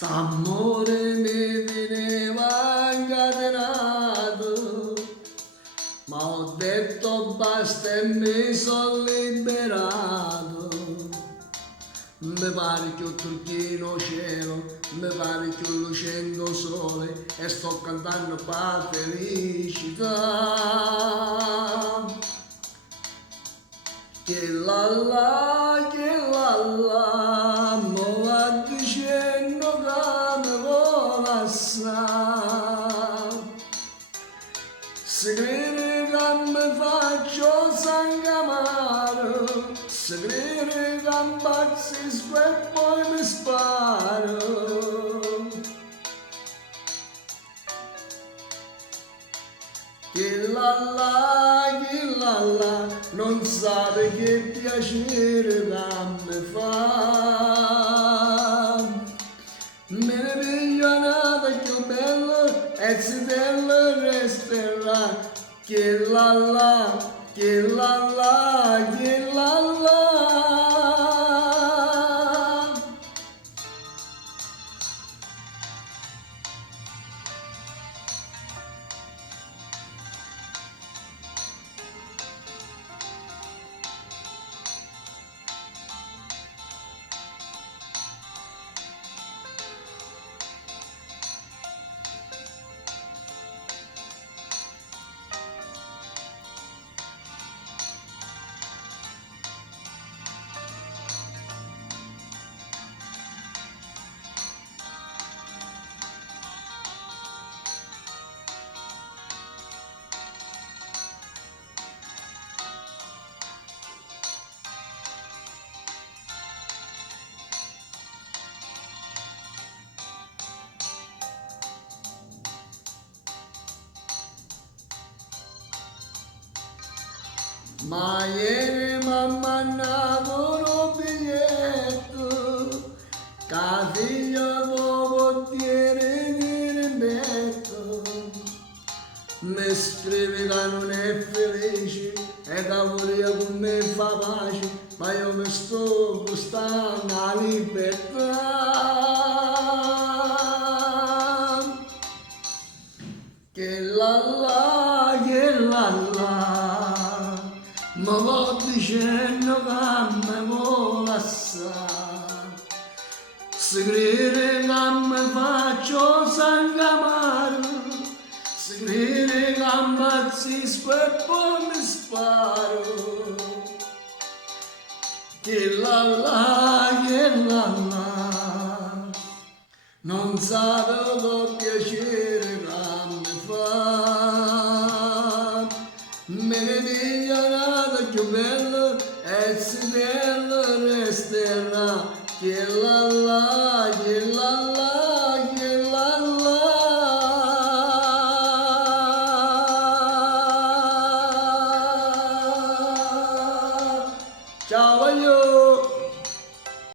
St'amore mi teneva incatenato, ma ho detto basta e mi sono liberato. Mi pare che ho turchino cielo, mi pare che ho lucendo sole e sto cantando per felicità. Che la la, mo va dicendo che mi vuole assai. Se crede che mi faccio sangamaro, se crede che impazzisco e poi mi sparo. Che la la, non sape che piacere che mi fa. Me ne piglio una più bella e se te resterà. Che la la, che la la, che la la. Ma ieri mi ha mandato un biglietto che figlio dopo tiene di rimetto. Mi scrive che non è felice e che voleva con me fa pace, ma io mi sto gustando la libertà. Che la la, mi va dicendo che mi vuole assai. Se crede che mi faccio sangamaro, se crede che ammazzisco e poi mi sparo. Che la, non sape che piacere che mi fa. Me ne piglia una più bella e se te resterà. Che la